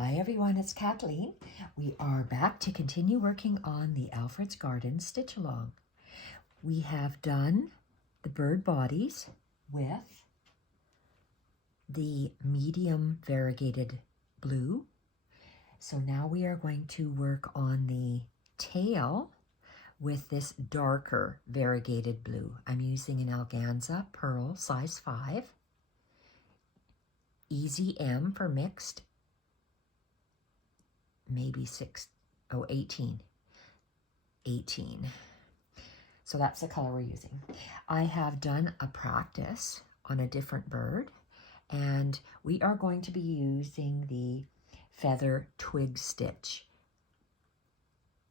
Hi everyone, it's Kathleen. We are back to continue working on the Alfred's Garden Stitchalong. We have done the bird bodies with the medium variegated blue. So now we are going to work on the tail with this darker variegated blue. I'm using an organza pearl size 5, easy M for mixed, maybe 18. So that's the color we're using. I have done a practice on a different bird, and we are going to be using the feather twig stitch.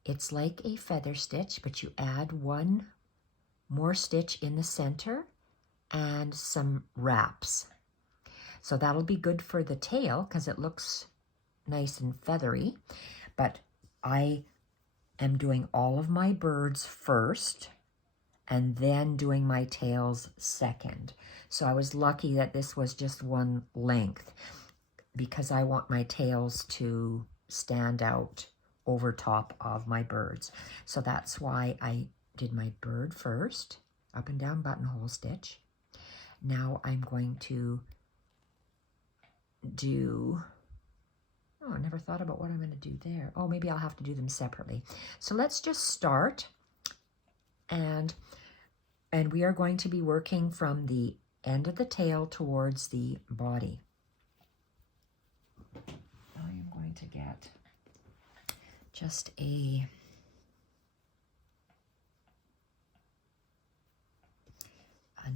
It's like a feather stitch, but you add one more stitch in the center and some wraps. So that'll be good for the tail because it looks nice and feathery, but I am doing all of my birds first and then doing my tails second. So I was lucky that this was just one length because I want my tails to stand out over top of my birds. So that's why I did my bird first, up and down buttonhole stitch. Now I'm going to do, oh, I never thought about what I'm going to do there. Oh, maybe I'll have to do them separately. So let's just start, and we are going to be working from the end of the tail towards the body. I am going to get just a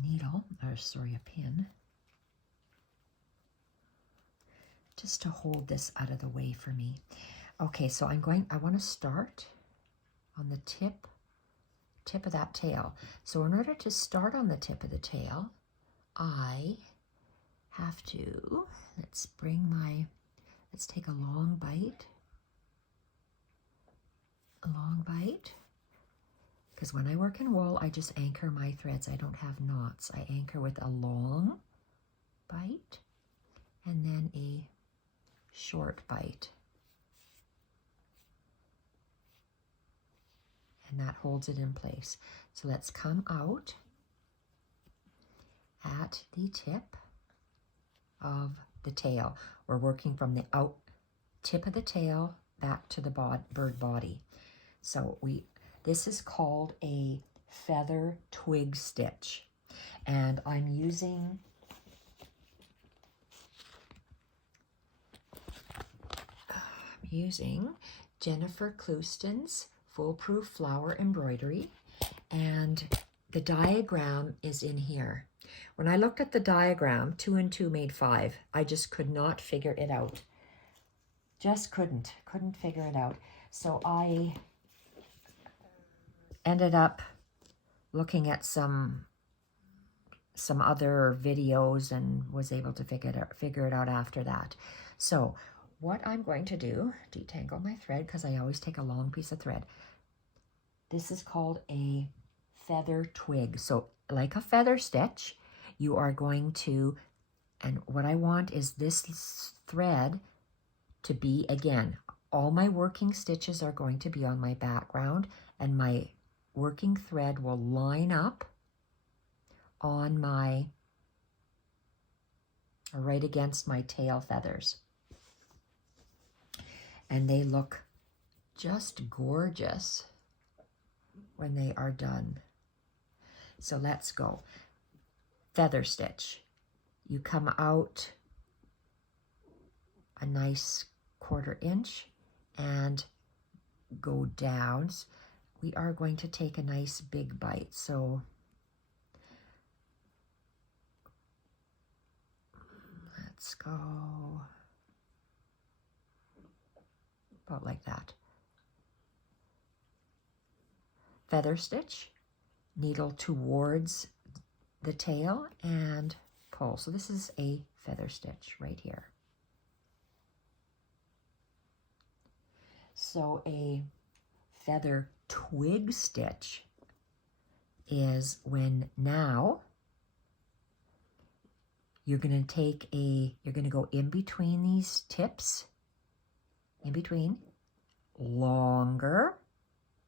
needle, or sorry, a pin, just to hold this out of the way for me. Okay, so I want to start on the tip of that tail. So in order to start on the tip of the tail, I have to, let's take a long bite, because when I work in wool, I just anchor my threads. I don't have knots. I anchor with a long bite and then a short bite. And that holds it in place. So let's come out at the tip of the tail. We're working from the out tip of the tail back to the bird body. So this is called a feather twig stitch. And I'm using Jennifer Clouston's Foolproof Flower Embroidery, and the diagram is in here. When I looked at the diagram, 2 and 2 made 5. I just could not figure it out. Just couldn't figure it out. So I ended up looking at some other videos and was able to figure it out after that. So what I'm going to do, detangle my thread, because I always take a long piece of thread. This is called a feather twig. So like a feather stitch, you are going to, and what I want is this thread to be, again, all my working stitches are going to be on my background, and my working thread will line up on my, right against my tail feathers. And they look just gorgeous when they are done. So let's go. Feather stitch. You come out a nice 1/4 inch and go down. We are going to take a nice big bite. So let's go about like that. Feather stitch, needle towards the tail and pull. So this is a feather stitch right here. So a feather twig stitch is when now you're going to go in between these tips in between, longer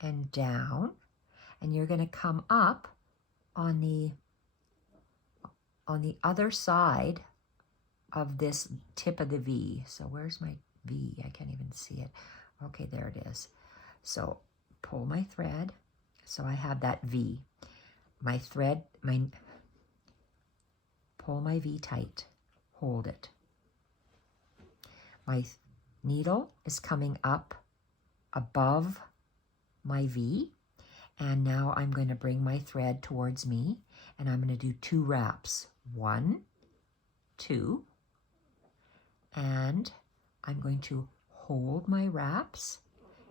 and down, and you're going to come up on the other side of this tip of the V. So where's my V? I can't even see it. Okay, there it is. So pull my thread. So I have that V. My thread, pull my V tight. Hold it. My needle is coming up above my V. And now I'm going to bring my thread towards me. And I'm going to do 2 wraps. 1, 2. And I'm going to hold my wraps.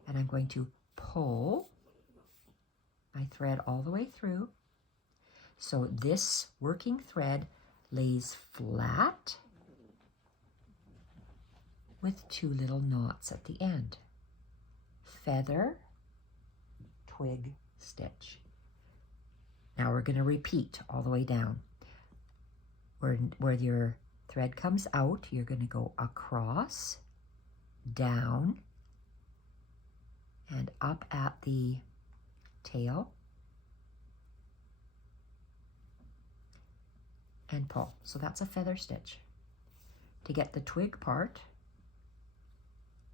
And I'm going to pull my thread all the way through. So this working thread lays flat with 2 little knots at the end. Feather, twig, stitch. Now we're going to repeat all the way down. Where your thread comes out, you're going to go across, down, and up at the tail, and pull. So that's a feather stitch. To get the twig part,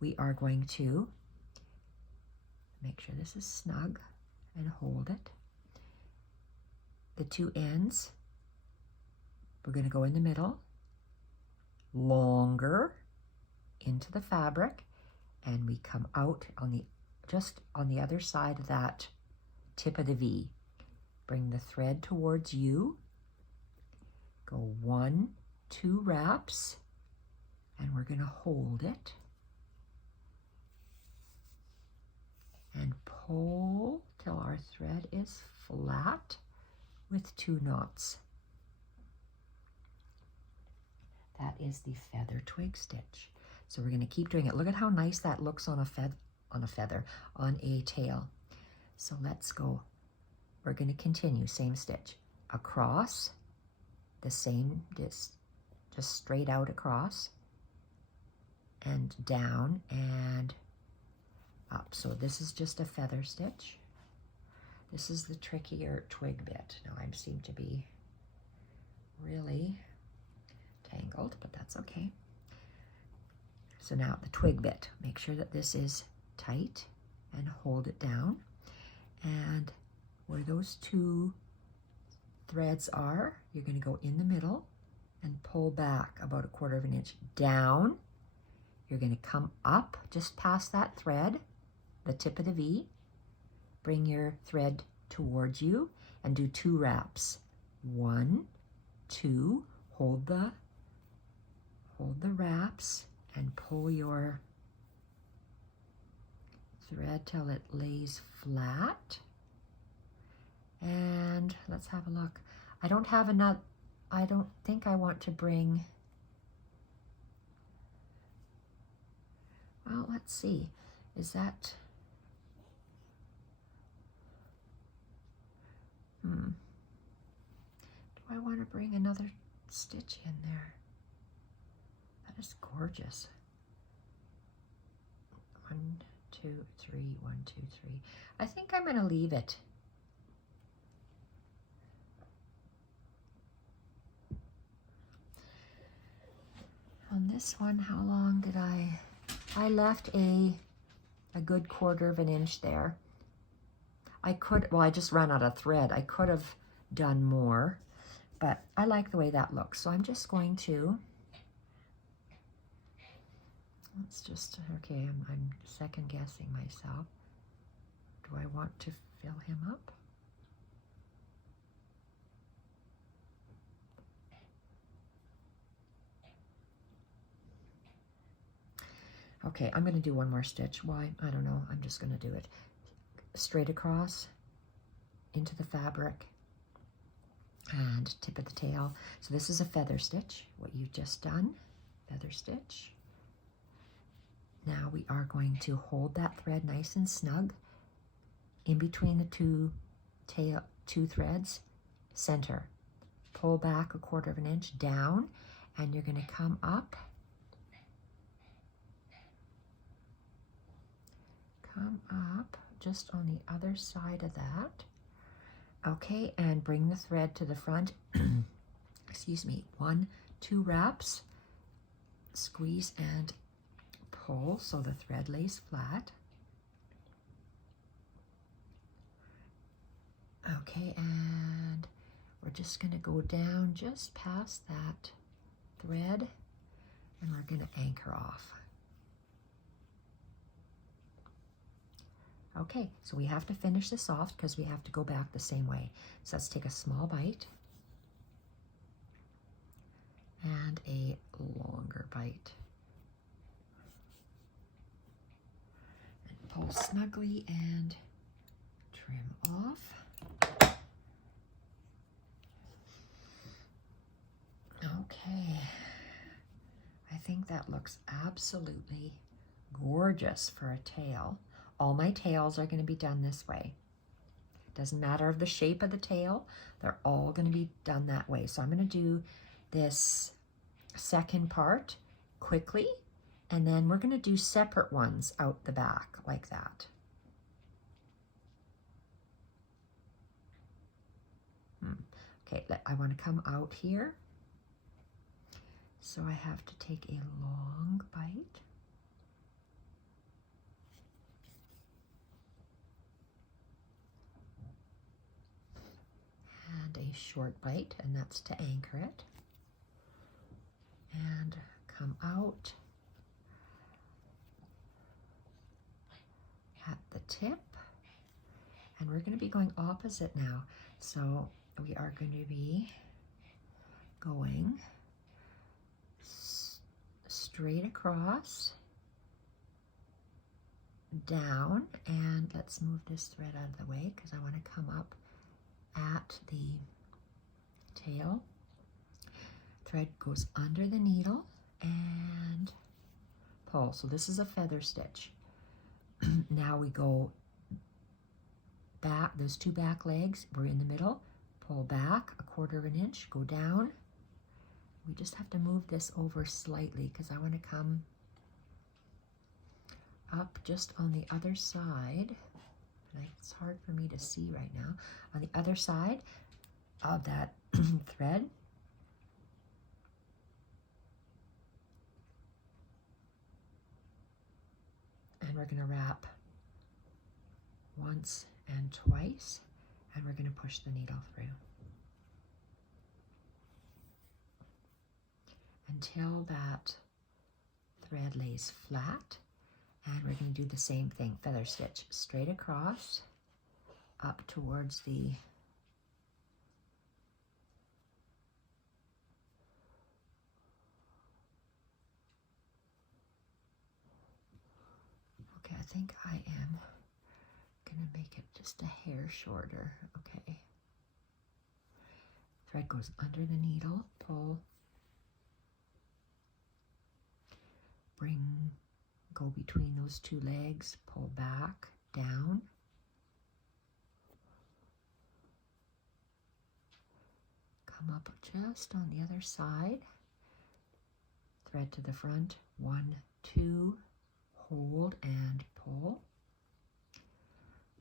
we are going to make sure this is snug and hold it. The 2 ends, we're going to go in the middle, longer into the fabric, and we come out on just on the other side of that tip of the V. Bring the thread towards you, go 1, 2 wraps, and we're going to hold it and pull till our thread is flat with 2 knots. That is the feather twig stitch. So we're going to keep doing it. Look at how nice that looks on a tail. So let's go. We're going to continue, same stitch. Across, the same, just straight out across, and down and up. So this is just a feather stitch. This is the trickier twig bit. Now I seem to be really tangled, but that's okay. So now the twig bit, make sure that this is tight and hold it down. And where those 2 threads are, you're going to go in the middle and pull back about 1/4 inch down. You're going to come up just past that thread, the tip of the V. Bring your thread towards you and do 2 wraps. 1, 2, hold the wraps and pull your thread till it lays flat. And let's have a look. I don't think I want to bring, well, let's see. Is that, do I want to bring another stitch in there? That is gorgeous. 1, 2, 3, 1, 2, 3. I think I'm going to leave it. On this one, how long did I left a good 1/4 inch there. I just ran out of thread. I could have done more, but I like the way that looks. So I'm just going to, okay, I'm second guessing myself. Do I want to fill him up? Okay, I'm going to do 1 more stitch. Why? I don't know. I'm just going to do it. Straight across into the fabric and tip of the tail. So this is a feather stitch, what you've just done, feather stitch. Now we are going to hold that thread nice and snug in between the 2 threads, center. Pull back 1/4 inch down, and you're going to come up come up just on the other side of that. Okay, and bring the thread to the front. Excuse me, 1, 2 wraps, squeeze and pull so the thread lays flat. Okay, and we're just going to go down just past that thread, and we're going to anchor off. Okay, so we have to finish this off because we have to go back the same way. So let's take a small bite and a longer bite. And pull snugly and trim off. Okay, I think that looks absolutely gorgeous for a tail. All my tails are going to be done this way. Doesn't matter of the shape of the tail, they're all going to be done that way. So I'm going to do this second part quickly, and then we're going to do separate ones out the back like that. Okay, I want to come out here. So I have to take a long bite. And a short bite, and that's to anchor it. And come out at the tip. And we're going to be going opposite now. So we are going to be going straight across, down, and let's move this thread out of the way because I want to come up at the tail. Thread goes under the needle and pull. So this is a feather stitch. Now we go back, those 2 back legs, we're in the middle, pull back 1/4 inch, go down. We just have to move this over slightly because I want to come up just on the other side. It's hard for me to see right now. On the other side of that thread. And we're going to wrap once and twice, and we're going to push the needle through until that thread lays flat. And we're going to do the same thing, feather stitch straight across up towards the okay, I think I am going to make it just a hair shorter. Okay. Thread goes under the needle, pull, bring, go between those 2 legs, pull back, down. Come up just on the other side. Thread to the front, 1, 2, hold and pull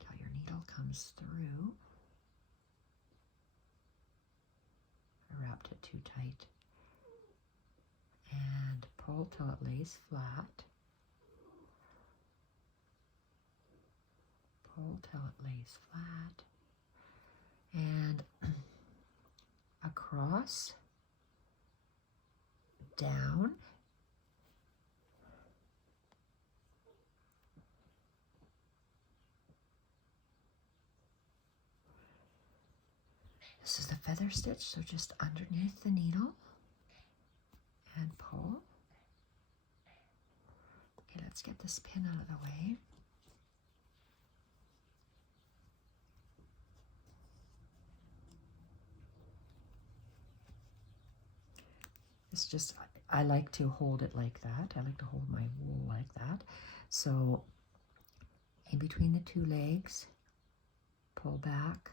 till your needle comes through. I wrapped it too tight. And pull till it lays flat. Pull till it lays flat. And across, down, this is the feather stitch, so just underneath the needle and pull. Okay, let's get this pin out of the way. It's just, I like to hold it like that. I like to hold my wool like that. So in between the 2 legs, pull back,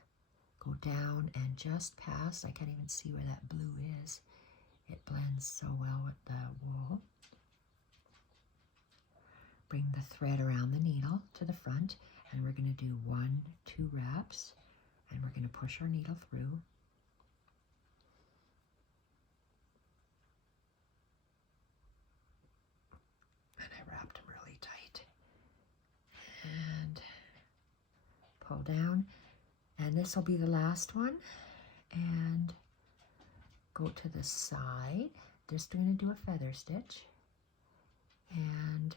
go down and just past. I can't even see where that blue is. It blends so well with the wool. bring the thread around the needle to the front, and we're going to do 1, 2 wraps, and we're going to push our needle through. And I wrapped them really tight. And pull down, and this will be the last one. And go to the side. Just going to do a feather stitch. And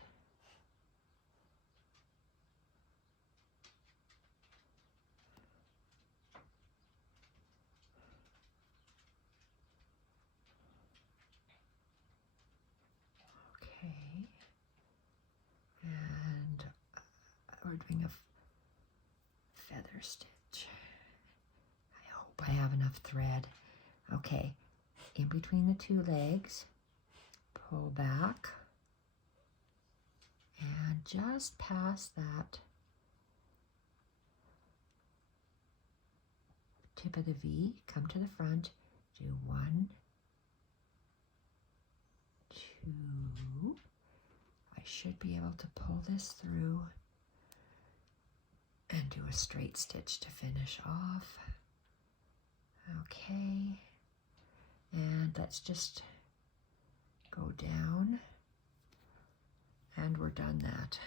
okay, and we're doing a feather stitch. I hope I have enough thread. Okay, in between the 2 legs, pull back, and just past that tip of the V, come to the front, do 1, 2. I should be able to pull this through and do a straight stitch to finish off. Okay, and let's just go down, and we're done that.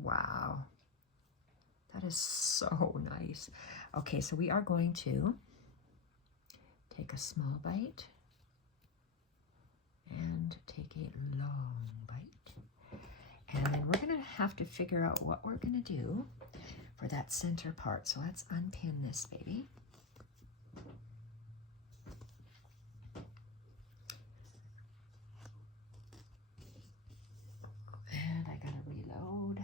Wow, that is so nice. Okay, so we are going to take a small bite and take a long bite. And then we're going to have to figure out what we're going to do for that center part. So let's unpin this baby. And I got to reload.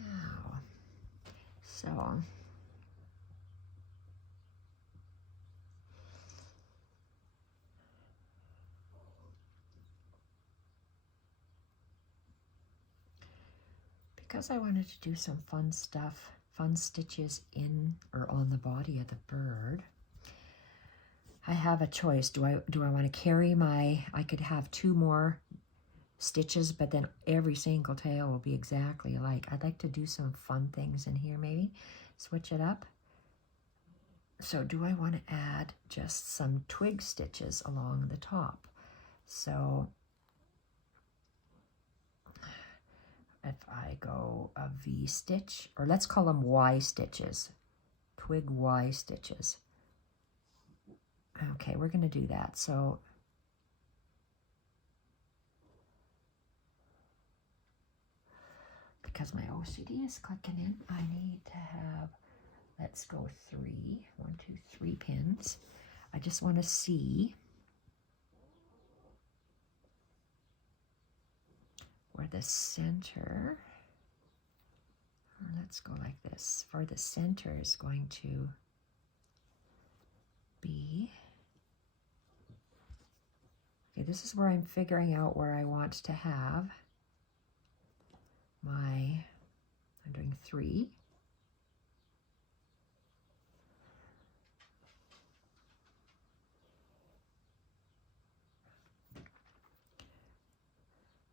Now, so because I wanted to do some fun stuff, fun stitches in or on the body of the bird, I have a choice. Do I want to carry my, I could have 2 more stitches, but then every single tail will be exactly alike. I'd like to do some fun things in here, maybe switch it up. So do I want to add just some twig stitches along the top? So if I go a V stitch, or let's call them Y stitches, twig Y stitches. Okay, we're going to do that. So because my OCD is clicking in, I need to have, let's go 3, 1, 2, 3 pins. I just want to see where the center, or let's go like this, for the center is going to be, okay, this is where I'm figuring out where I want to have my, I'm doing 3.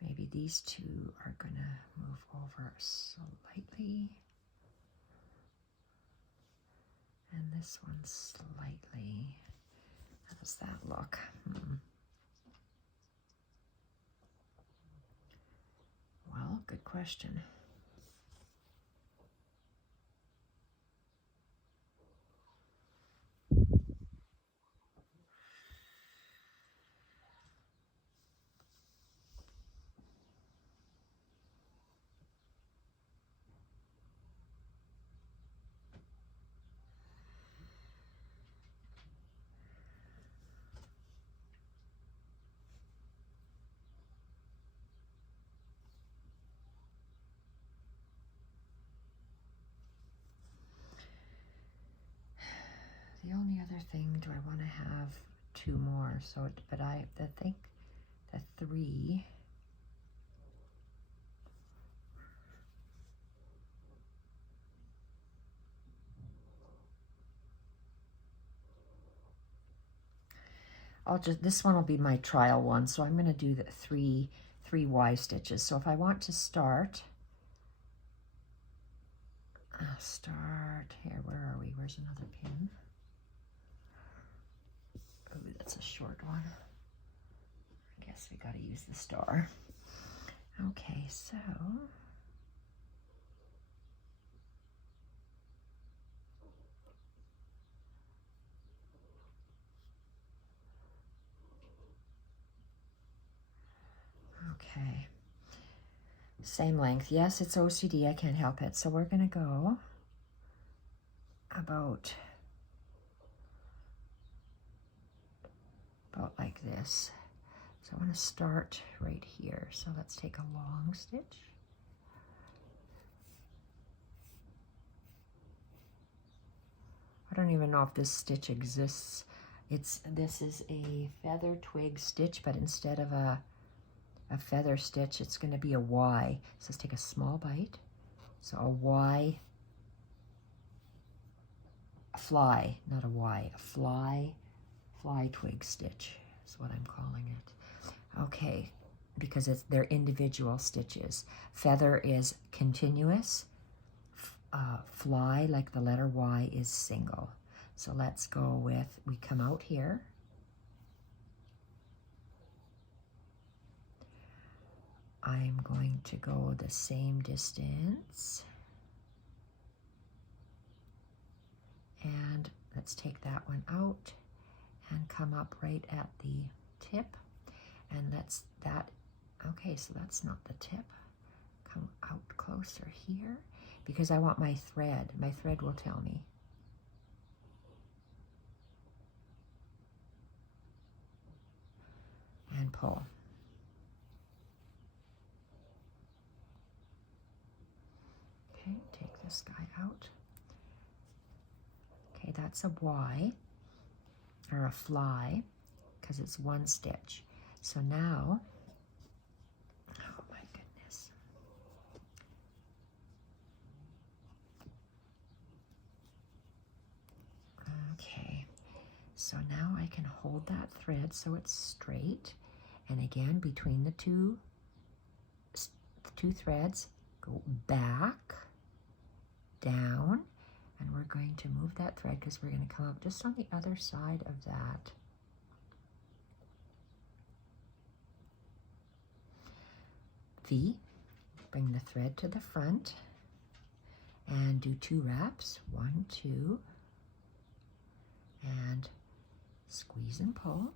Maybe these 2 are going to move over slightly. And this one slightly. How does that look? Well, good question. The only other thing, do I want to have 2 more? So, but I think the 3, this one will be my trial one, so I'm going to do the three Y stitches. So if I want to start, here, where are we? Where's another pin? Oh, that's a short one. I guess we got to use the star. Okay, so okay, same length. Yes, it's OCD, I can't help it. So we're gonna go about like this. So I want to start right here. So let's take a long stitch. I don't even know if this stitch exists. This is a feather twig stitch, but instead of a feather stitch, it's going to be a Y. So let's take a small bite. So a Y, a fly, not a Y, a fly twig stitch is what I'm calling it. Okay, because they're individual stitches. Feather is continuous. Fly, like the letter Y, is single. So let's go with, we come out here. I'm going to go the same distance. And let's take that one out and come up right at the tip. And okay, so that's not the tip. Come out closer here because I want my thread. My thread will tell me. And pull. Okay, take this guy out. Okay, that's a Y, or a fly, because it's one stitch. So now, oh my goodness. Okay, so now I can hold that thread so it's straight. And again, between the two threads, go back, down, and we're going to move that thread because we're going to come up just on the other side of that. V, bring the thread to the front and do 2 wraps, 1, 2, and squeeze and pull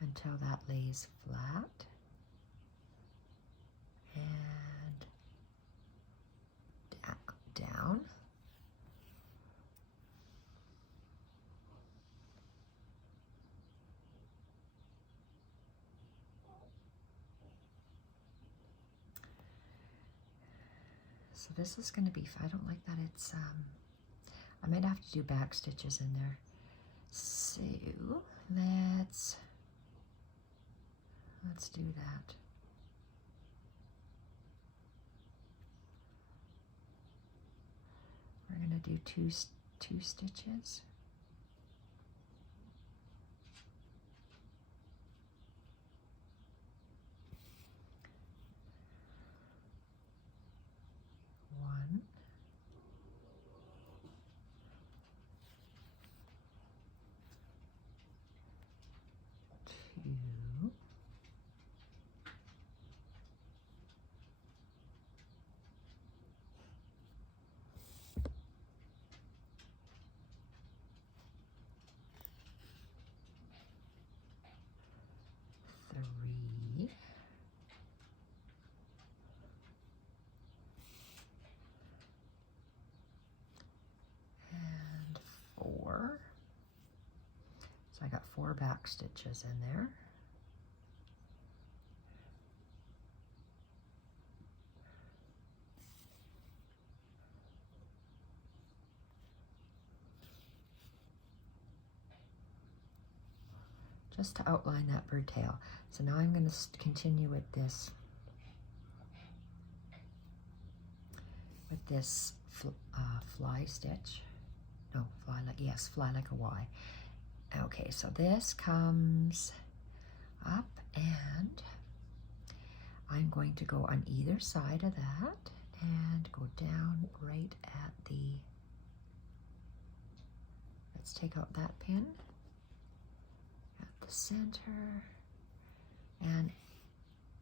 until that lays flat, and down. So this is going to be, I don't like that it's, I might have to do back stitches in there. So let's do that. We're going to do two stitches. One, two, three, and 4. So I got 4 back stitches in there. Just to outline that bird tail. So now I'm going to continue with this fly stitch. no, fly like, yes, fly like a Y. Okay, so this comes up, and I'm going to go on either side of that and go down right at the, let's take out that pin at the center, and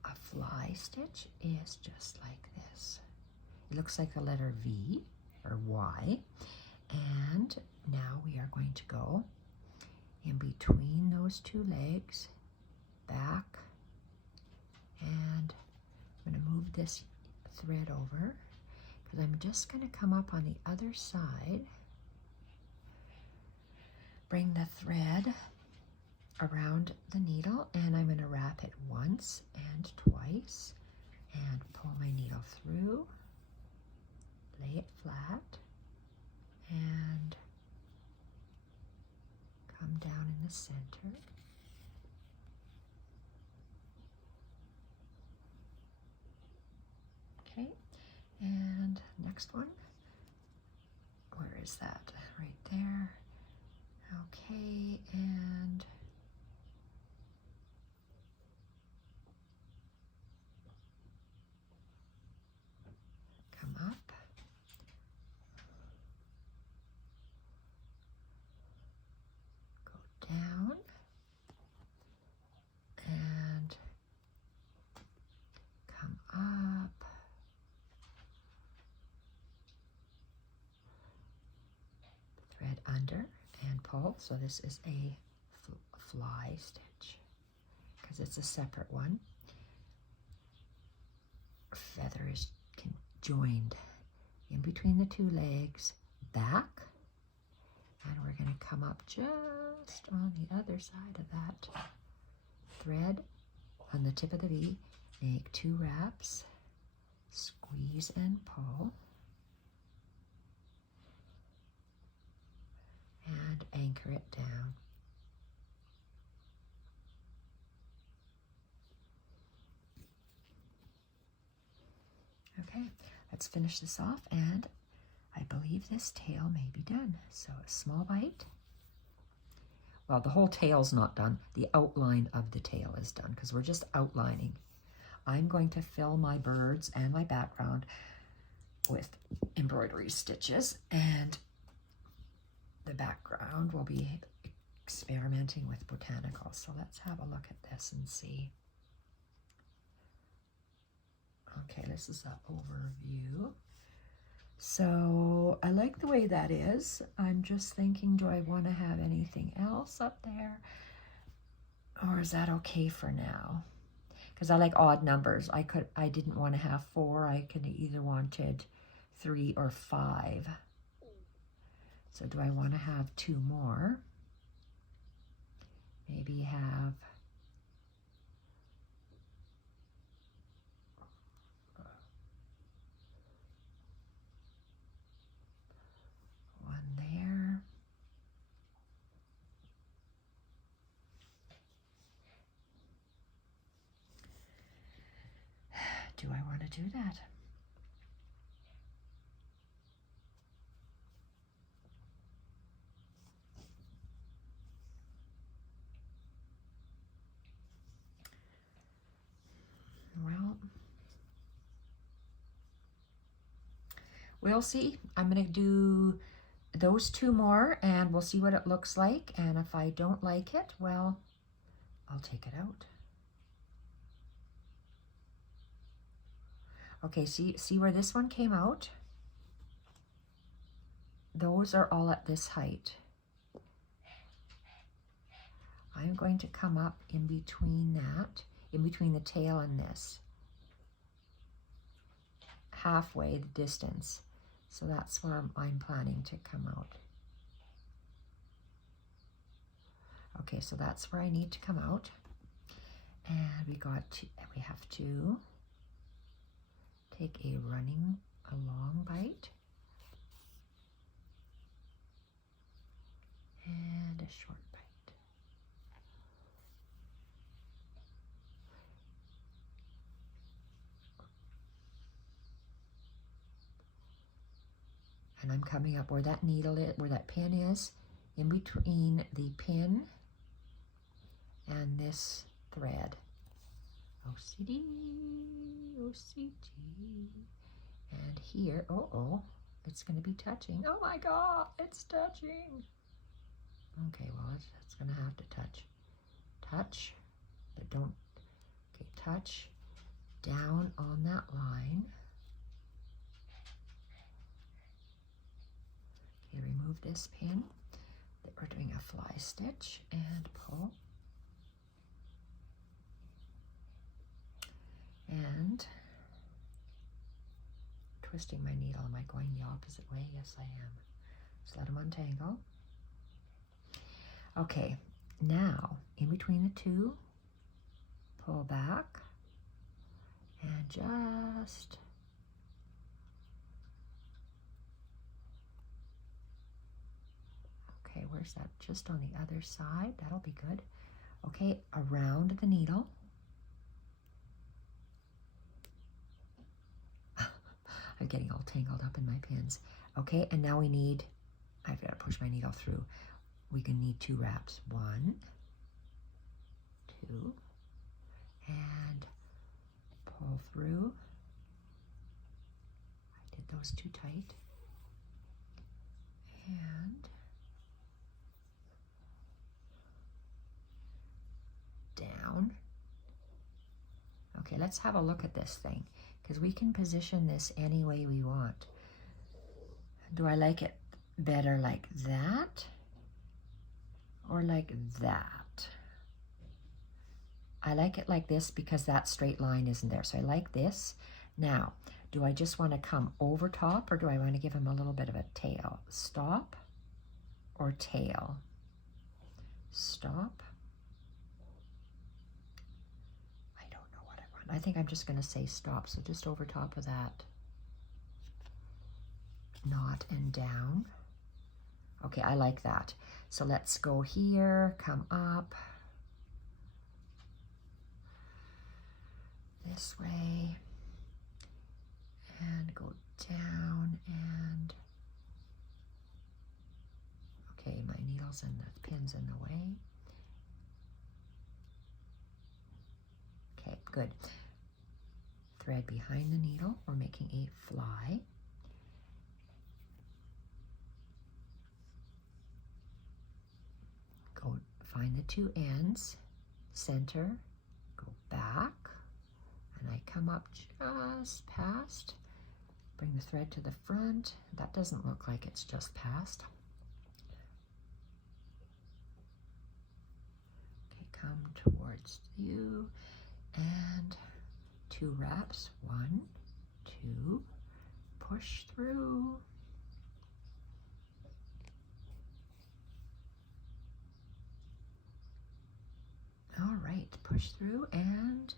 a fly stitch is just like this. It looks like the letter V or Y, and now we are going to go in between those two legs, back, and I'm going to move this thread over because I'm just going to come up on the other side, bring the thread around the needle, and I'm going to wrap it once and twice and pull my needle through, lay it flat, and come down in the center. Okay, and next one, where is that? Right there. Okay, and come up, go down, and come up, thread under and pull. So this is a fly stitch because it's a separate one. Feather is joined in between the two legs, back, and we're going to come up just on the other side of that thread on the tip of the V, make 2 wraps, squeeze and pull, and anchor it down. Okay, let's finish this off, and I believe this tail may be done. So a small bite. Well, the whole tail's not done. The outline of the tail is done because we're just outlining. I'm going to fill my birds and my background with embroidery stitches, and the background will be experimenting with botanicals. So let's have a look at this and see. Okay, this is an overview. So I like the way that is. I'm just thinking, do I want to have anything else up there? Or is that okay for now? Because I like odd numbers. I didn't want to have 4. I could either wanted 3 or 5. So do I want to have 2 more? Maybe have one there. Do I want to do that? Well, we'll see. I'm going to do those 2 more, and we'll see what it looks like. And if I don't like it, well, I'll take it out. Okay, see where this one came out? Those are all at this height. I'm going to come up in between that, in between the tail and this, halfway the distance. So that's where I'm planning to come out. Okay, so that's where I need to come out. And we have to take a running along bite and a short bite. And I'm coming up where that needle is, where that pin is, in between the pin and this thread. OCD, OCD. And here, it's going to be touching. Oh my God, it's touching. Okay, well, it's going to have to touch. Touch, but don't, okay, touch down on that line. Okay, remove this pin. We're doing a fly stitch and pull. And twisting my needle. Am I going the opposite way? Yes, I am. Just let them untangle. Okay, now in between the two, pull back and just okay, where's that? Just on the other side. That'll be good. Okay, around the needle. I'm getting all tangled up in my pins. Okay, and now we need, I've got to push my needle through. We can need 2 wraps. 1, 2, and pull through. I did those too tight. And down. Okay, let's have a look at this thing, because we can position this any way we want. Do I like it better like that or like that? I like it like this because that straight line isn't there. So I like this. Now, do I just want to come over top, or do I want to give him a little bit of a tail? Stop or tail? Stop. I don't know what I want. I think I'm just going to say stop. So just over top of that knot and down. Okay, I like that. So let's go here, come up this way, and go down, and okay, my needles and the pins in the way. Okay, good. Thread behind the needle. We're making a fly. Go find the 2 ends, center, go back, and I come up just past, bring the thread to the front. That doesn't look like it's just past. Okay, come towards you, and 2 wraps, 1, 2, push through. All right, push through and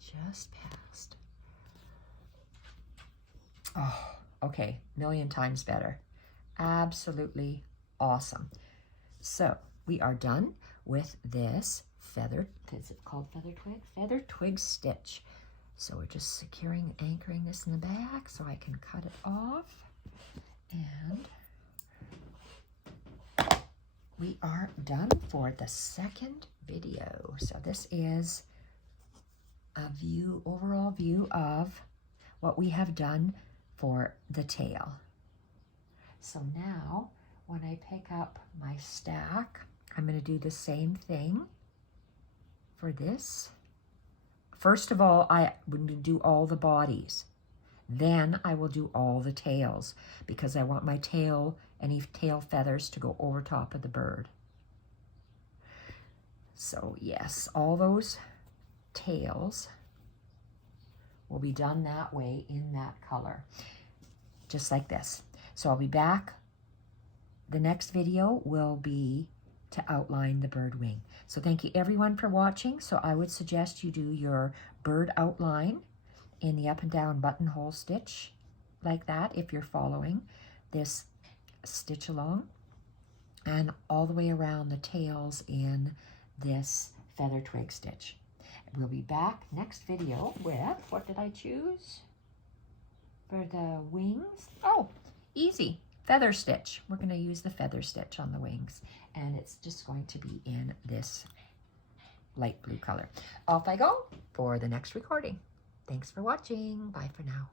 just past. Oh, okay, million times better. Absolutely awesome. So we are done with this feather, is it called feather twig? Feather twig stitch. So we're just securing, anchoring this in the back so I can cut it off. And we are done for the second video. So this is a view, overall view of what we have done for the tail. So now when I pick up my stack, I'm going to do the same thing for this. First of all, I would do all the bodies. Then I will do all the tails because I want my tail, any tail feathers to go over top of the bird. So yes, all those tails will be done that way in that color, just like this. So I'll be back. The next video will be to outline the bird wing. So thank you everyone for watching. So I would suggest you do your bird outline in the up and down buttonhole stitch like that if you're following this stitch along, and all the way around the tails in this feather twig stitch. We'll be back next video with, what did I choose for the wings? Oh, Easy. Feather stitch. We're going to use the feather stitch on the wings, and it's just going to be in this light blue color. Off I go for the next recording. Thanks for watching. Bye for now.